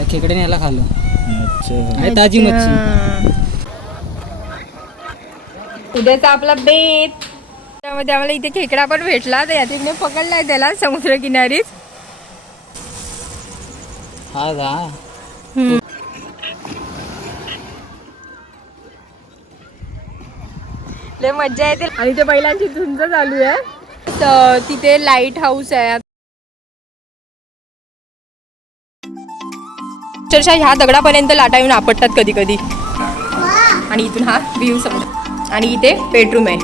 त्या खेकड्याने याला खाल्लं. अच्छा. आहे ताजी मच्छी. उद्याचा आपला बेत. त्यामध्ये आम्हाला इथे खेकडा पण भेटला. तर यातील पकडलाय त्याला समुद्र किनारीच हा का? लय मज्जा येते. आणि ते बैलांची झुंज चालू आहे. तर तिथे लाइट हाऊस आहे. अक्षरशः ह्या दगडापर्यंत लाटा येऊन आपटतात कधी कधी आणि इथून हा व्ह्यू समजा आणि इथे बेडरूम आहे.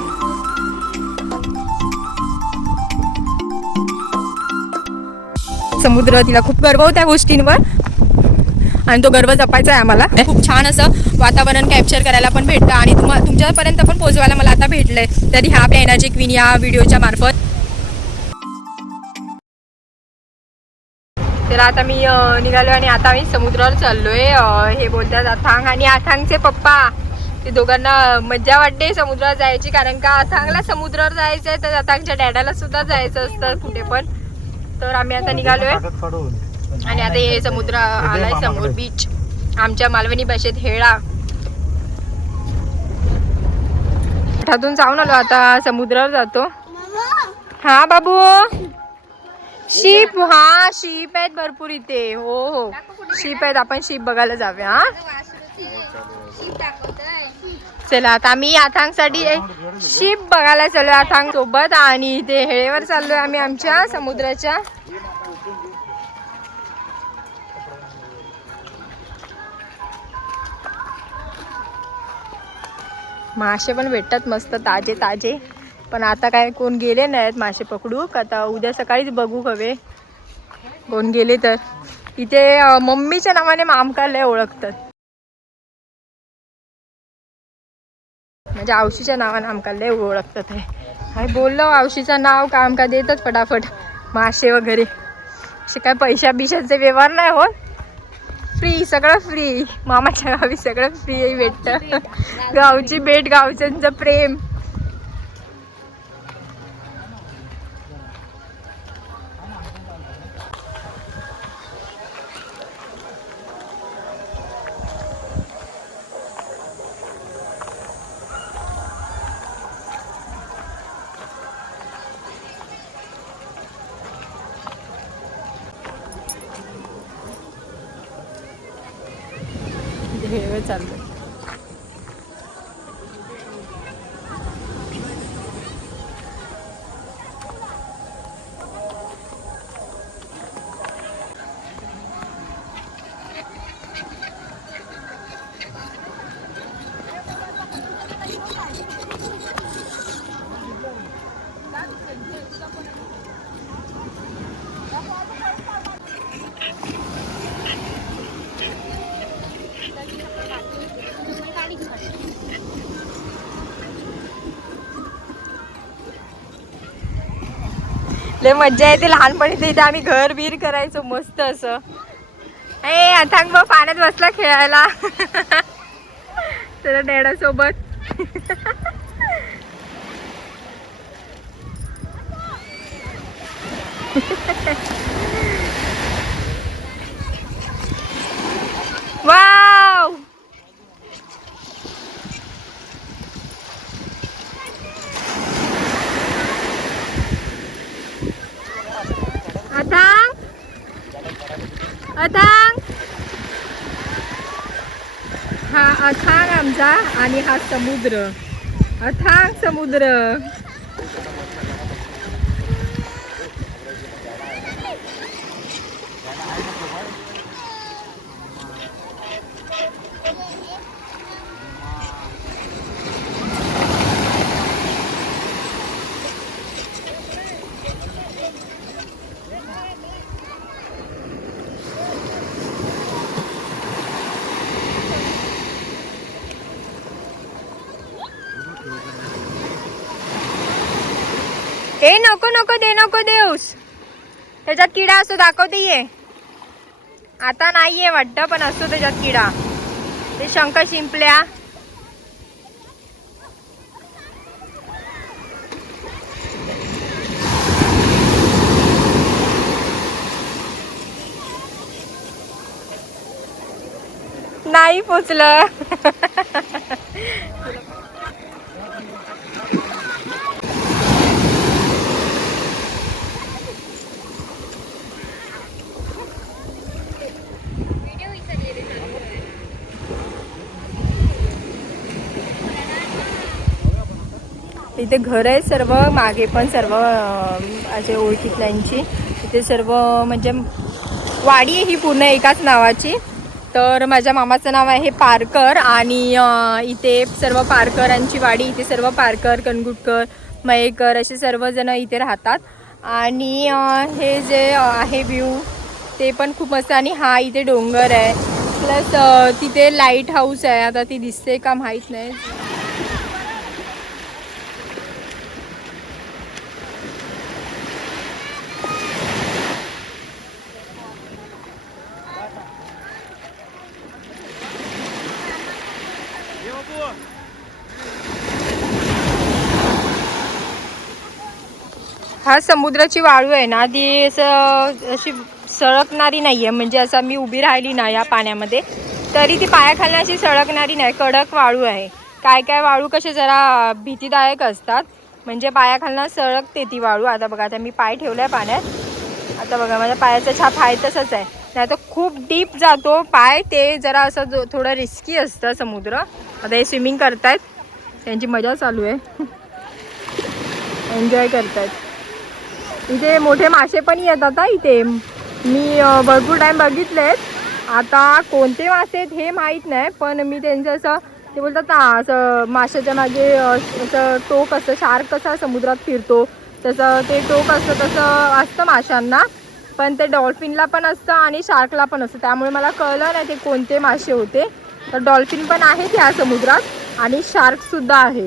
समुद्र तिला खूप गर्व होत्या गोष्टींवर. आणि तो गर्व जपायचा आहे आम्हाला. खूप छान असं वातावरण कॅप्चर करायला पण भेटतं. आणि तुम्हा तुमच्यापर्यंत पण पोहोचवायला मला आता भेटलंय. तरी ह्या एनर्जी क्वीन या व्हिडिओच्या मार्फत. तर आता मी निघालो आणि आता मी समुद्रावर चाललोय. हे बोलतात अथांग आणि अथांगचे पप्पा. ते दोघांना मज्जा वाटते समुद्रावर जायची कारण का अथांगला समुद्रावर जायचं आहे तर अथांगच्या डॅडाला सुद्धा जायचं असतं कुठे पण. तर आम्ही आता निघालोय. आणि आता हे समुद्र आलाय समोर बीच आमच्या मालवणी भाषेत हेळा. मठातून जाऊन आलो आता समुद्रावर जातो. हा बाबू. शीप हा शीप आहेत भरपूर इथे. हो हो. शीप आहेत आपण शीप बघायला जाऊया हा. चला आता आम्ही अथांगसाठी शीप बघायला चाललो अथांग सोबत आणि इथे हेळेवर चाललोय आम्ही आमच्या समुद्राच्या. मासे पण भेटतात मस्त ताजे ताजे. पण आता काय कोण गेले नाहीत मासे पकडू का आता उद्या सकाळीच बघू हवे. कोण गेले तर. इथे मम्मीच्या नावाने मामका लय ओळखतात. म्हणजे आवशीच्या नावाने आमका लय ओळखतात हे. काय बोललो आवशीचं नाव का आमका देतात फटाफट. मासे वगैरे. असे काय पैशा बिशाचे व्यवहार नाही होत. फ्री सगळं फ्री मामाच्या गावी सगळं फ्री भेटतं. गावची भेट गावच्यांचं प्रेम. हे लय मज्जा येते. लहानपणी तर इथे आम्ही घर बीर करायचो मस्त असं. ए अथांग मग पाण्यात बसला खेळायला. त्याच्या डॅडासोबत. वाव अथांग अथांग. हा अथांग आमचा आणि हा समुद्र. अथांग समुद्र. ए नको नको दे नको देऊस. त्याच्यात किडा असतो दाखवते ये. आता नाहीये वाटतं पण असतो त्याच्यात किडा. ते शंख शिंपल्या. नाही पोचलं. इथे घर आहे सर्व मागे पण सर्व असे ओळखीतल्यांची इथे सर्व म्हणजे वाडी आहे ही पूर्ण एकाच नावाची. तर माझ्या मामाचं नाव आहे पारकर आणि इथे सर्व पारकरांची वाडी इथे सर्व पारकर कणगुटकर मयेकर असे सर्वजण इथे राहतात. आणि हे जे आहे व्ह्यू ते पण खूप मस्त आणि हा इथे डोंगर आहे. प्लस तिथे लाइट हाऊस आहे. आता ती दिसते का माहीत नाही. हा समुद्राची वाळू आहे ना ती असं अशी सळकणारी नाही आहे म्हणजे असं मी उभी राहिली ना या पाण्यामध्ये तरी ती पायाखाली अशी सळकणारी नाही कडक वाळू आहे. काय काय वाळू कसे जरा भीतीदायक असतात. म्हणजे पायाखालनं सळकते ती वाळू. आता बघा आता मी पाय ठेवलाय पाण्यात. आता बघा माझ्या पायाचा छाप आहे तसंच आहे. नाही तर खूप डीप जातो पाय ते जरा असं जो थोडं रिस्की असतं समुद्र. आता हे स्विमिंग करतायत. त्यांची मजा चालू आहे. एन्जॉय करतायत. इथे मोठे मासे पण येतात हा इथे. मी भरपूर टाईम बघितलेत. आता कोणते मासे आहेत हे माहीत नाही पण मी त्यांचं असं ते बोलतात ना असं माशाच्या मागे असं टोक असतं शार्क कसा समुद्रात फिरतो तसं ते टोक असतं तसं असतं माशांना. पण ते डॉल्फिनला पण असतं आणि शार्कला पण असतं. त्यामुळे मला कळलं नाही ते कोणते मासे होते. तर डॉल्फिन पण आहेत ह्या समुद्रात आणि शार्कसुद्धा आहे.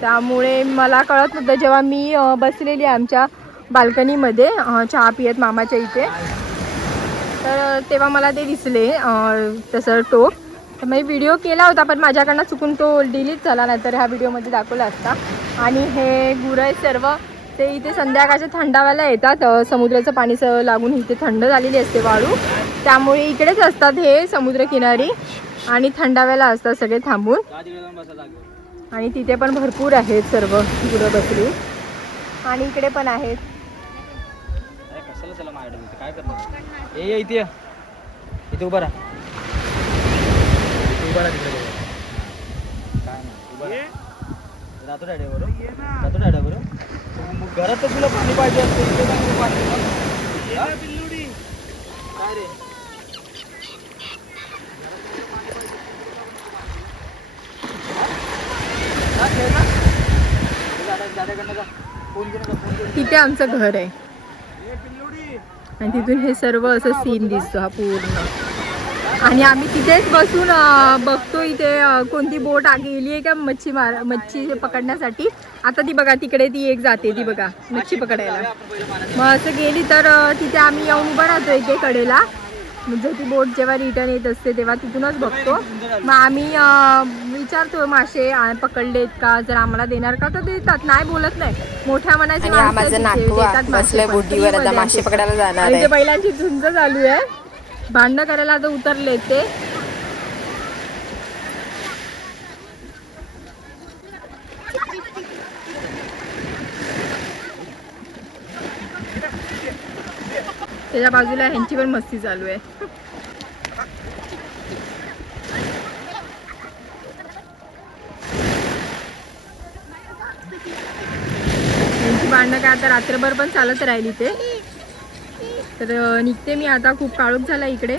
त्यामुळे मला कळत नव्हतं. जेव्हा मी बसलेली आहे आमच्या बाल्कनीमध्ये चहा पियत मामाच्या इथे. तर तेव्हा मला ते दिसले तसं टोप. तर मी व्हिडिओ केला होता पण माझ्याकडनं चुकून तो डिलीट झाला नाही तर ह्या व्हिडिओमध्ये दाखवला असता. आणि हे गुरं आहे सर्व ते इथे संध्याकाळच्या थंडाव्याला येतात. समुद्राचं पाणी स लागून इथे थंड झालेली असते वाळू. त्यामुळे इकडेच असतात हे समुद्रकिनारी. आणि थंडाव्याला असतात सगळे थांबून. आणि तिथे पण भरपूर आहेत सर्व गुरं बकरी आणि इकडे पण आहेत. काय करणार ये ये इथे उभा राहा. उभा राहा तिकडे. काय नाही उभा राहा. जातो डॅड्यावर जातो डॅड्यावर मग घरात तर तुला पाणी पाहिजे असतं इथे काय तू पाणी हा? काय रे? तिथे आमचं घर आहे. आणि तिथून हे सर्व असं सीन दिसतो हा पूर्ण. आणि आम्ही तिथेच बसून बघतो इथे कोणती बोट आगे गेली आहे का मच्छी मार मच्छी पकडण्यासाठी. आता ती बघा तिकडे ती एक जाते ती बघा मच्छी पकडायला. मग असं गेली तर तिथे आम्ही येऊन उभं राहतो एके कडेला म्हणजे ती बोट जेव्हा रिटर्न येत असते तेव्हा तिथूनच बघतो. मग आम्ही विचारतो मासे पकडलेत का? जर आम्हाला देणार का? तर देतात. नाही बोलत नाही. मोठ्या मनाचे मासे. पकडायला जाणार बैलांची झुंज चालू आहे. भांडणं करायला आता उतरले ते. त्याच्या बाजूला ह्यांची पण मस्ती चालू आहे. भांडणं काय आता रात्रभर पण चालत राहिली ते तर निघते मी आता. खूप काळोख झाला इकडे.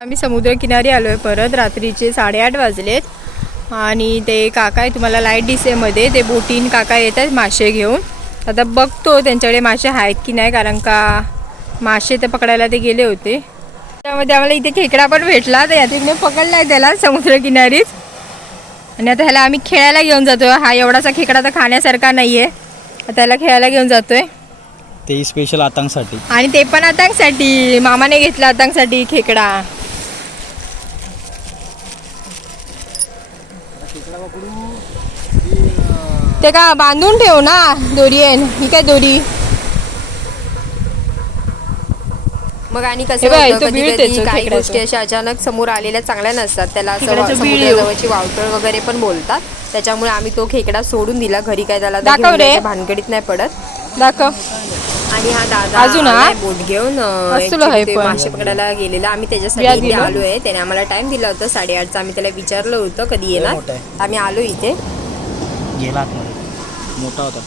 आम्ही समुद्रकिनारी आलो आहे परत. रात्रीचे साडेआठ वाजलेत. आणि ते काका आहे तुम्हाला लाइट डिसेमध्ये ते बोटीन काका येत आहेत मासे घेऊन. आता बघतो त्यांच्याकडे मासे आहेत की नाही कारण का मासे तर पकडायला ते गेले होते. त्यामध्ये आम्हाला इथे खेकडा पण भेटला तर यातून पकडला आहे त्याला समुद्रकिनारीच आणि आता ह्याला आम्ही खेळायला घेऊन जातो हा एवढासा खेकडा तर खाण्यासारखा नाही आहे आता ह्याला खेळायला घेऊन जातो आहे तेही स्पेशल आतांसाठी आणि ते पण आतांसाठी मामाने घेतला आतांसाठी खेकडा. ते का बांधून ठेव ना दोरी आहे ही काय दोरी? मग आणि कसं होतं, कधी- कधी काही. गोष्टी अशा अचानक समोर आलेल्या चांगल्या नसतात. त्याला असं खेकड्याचं वा- बीळ समुद्राजवळची वावटळ वगैरे पण बोलतात. त्याच्यामुळे आम्ही तो खेकडा सोडून दिला. घरी काय त्याला. जायच्या भानगडीत नाही पडत. दाखव. आणि हा दादा अजून बोट घेऊन. मासे पकडायला गेलेला. आम्ही त्याच्यासाठी? आलो आहे त्याने आम्हाला टाइम दिला होता. साडेआठचा आम्ही त्याला विचारलं होतं कधी येणार. आम्ही आलो इथे. गेला मोठा होता.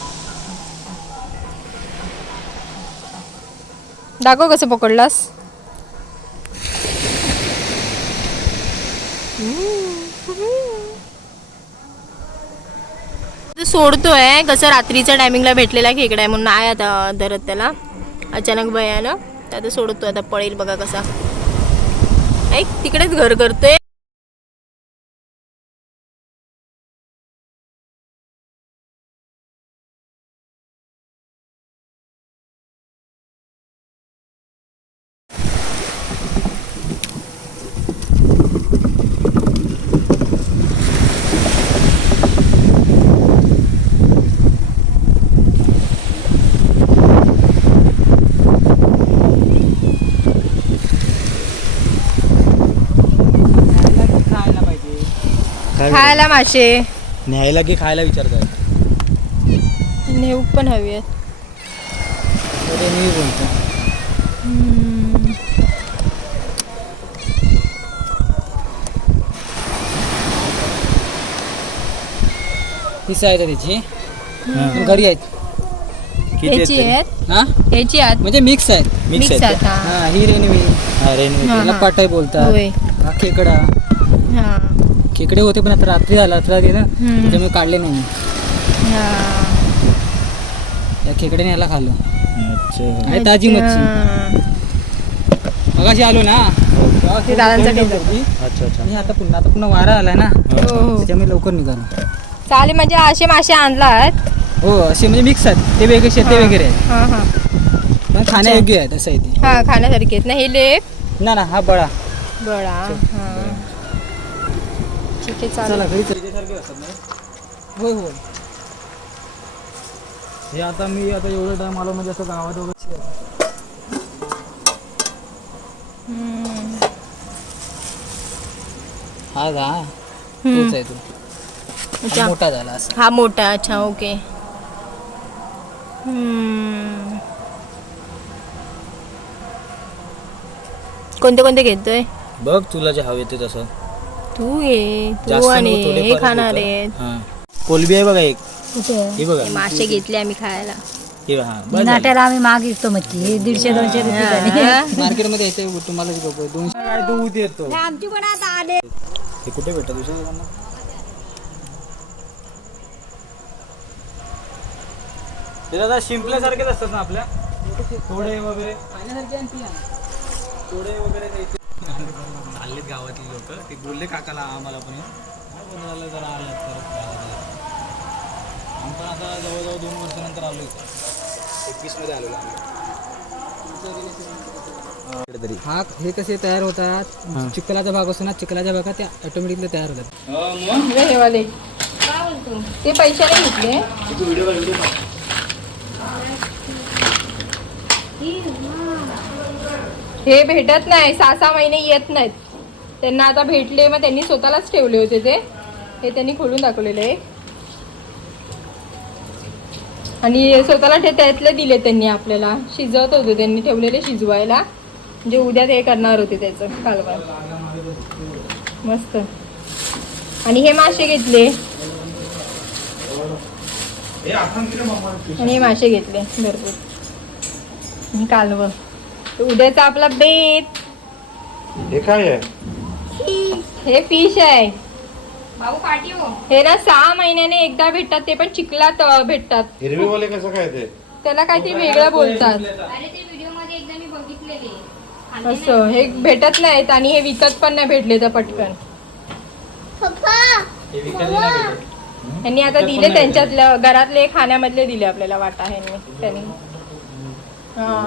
दाखव कसं पकडलास. तो सोडतोय कसं रात्रीच्या टायमिंगला भेटलेला खेकडा आहे म्हणून. आहे आता धरत त्याला. अचानक भयानं. आता सोडतोय आता पळेल बघा कसा. ऐक तिकडेच घर करतोय. खायला मासे न्यायला की खायला विचारतात नेऊ पण हवी आहेत अरे मी बोलतो. आहे त्याची? पण घरी आहेत. किती ह्याची आहेत आहेत? हा? आहेत. म्हणजे मिक्स आहेत. मिक्स मिक्स आहेत आहेत हा. हा ही हा हा. त्याला पाटाय बोलतात. होय. हा खेकडा. हा. खेकडे होते पण आता रात्री झाला रात्र गेलं हम्म. त्याच्यामुळे काढले नाही. त्या खेकड्याने ह्याला खाल्लं. अच्छा. आहे ताजी मच्छी. मगाशी आलो ना. दादांचा. अच्छा अच्छा. आणि आता पुन्हा आता पुन्हा वारा आलाय ना. हो हो. त्याच्यामुळे लवकर निघालो. चालेल म्हणजे असे मासे आणलात? हो असे म्हणजे मिक्स आहेत. ते वेगळे शेते वगैरे आहेत. हा हा. पण खाण्यायोग्य आहेत असं आहे ते. हा खाण्यासारखे आहेत ना हे लेप? ना ना हा बळा बळा ठीक आहे चला चालेल घरी चल. होय होय हे आता मी आता एवढं टाइम आलो म्हणजे असं गावात वगैरे हम्म. हा का. तोच आहे तो. अच्छा. मोठा झाला असं. हा मोठा. अच्छा ओके. हम्म. कोणते कोणते घेतोय? बघ तुला जे हवे ते तसं. तू घे तू जास्त आणि नको, हे खाणार घेतो. आहेत. हा. कोलबी आहे बघा एक. हे बघा. मासे घेतले आम्ही खायला. हे हा. बस झालं. नाट्याला आम्ही माग विकतो मच्छी दीडशे दोनशे रुपये झाली. हा. मार्केटमध्ये यायचं तुम्हाला दोनशे. काय तू उत येतो. आमची पण आता आले. हे कुठे भेटत दुसऱ्या दुकानात? दादा शिंपल्यासारखेच असतात ना आपल्या? थोडे वगैरे. थोडे वगैरे द्यायचे आलेत गावातली लोक. ते बोलले काकाला आम्हाला पण. झालं जरा आलं परत गावाला. आम्ही पण आता जवळजवळ दोन वर्षानंतर आलो इथं एकवीसमध्ये आलेलो आम्ही. तरी हा हे कसे तयार होतात? चिखलाचा भाग असतो ना चिखलाच्या भागात ते ऑटोमॅटिकली तयार होतात. हे हे वाले. ते पैशाने घेतले. हे भेटत नाही सहा सहा महिने येत नाहीत. त्यांना आता भेटले मग त्यांनी स्वतःलाच ठेवले होते ते. हे त्यांनी खोलून दाखवलेले. आहे आणि स्वतःला ते त्यातले दिले त्यांनी आपल्याला. शिजवत होते त्यांनी ठेवलेले शिजवायला. म्हणजे उद्या ते करणार होते त्याचं कालवण मस्त. आणि हे मासे घेतले. आणि हे मासे घेतले भरपूर. कालवं. उद्याचा आपला बेत. हे काय आहे? हे फिश आहे. हे. ना सहा महिन्याने एकदा भेटतात ते पण चिखलात अं, भेटतात. हिरवीवाले कसं काय ते? त्याला काहीतरी वेगळं बोलतात. असं हे भेटत नाहीत आणि हे विकत पण नाही भेटले तर पटकन. यांनी आता दिले त्यांच्यातल्या घरातले खाण्यामधले दिले आपल्याला वाटा ह्यांनी त्यांनी. हा.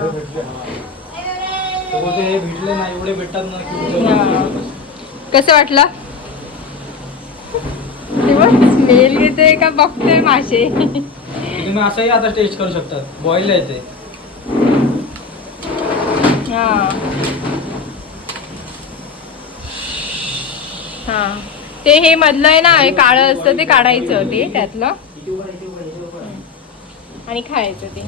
तो बोलतो हे भेटले ना एवढे भेटतात ना की. कसं वाटलं? स्मेल घेते का बघते मासे तुम्ही असंही आता टेस्ट करू शकतात बॉईल आहे ते. हा. हा. ते हे मधलं आहे ना हे काळं असतं ते काढायचं ते त्यातलं. आणि खायचं ते.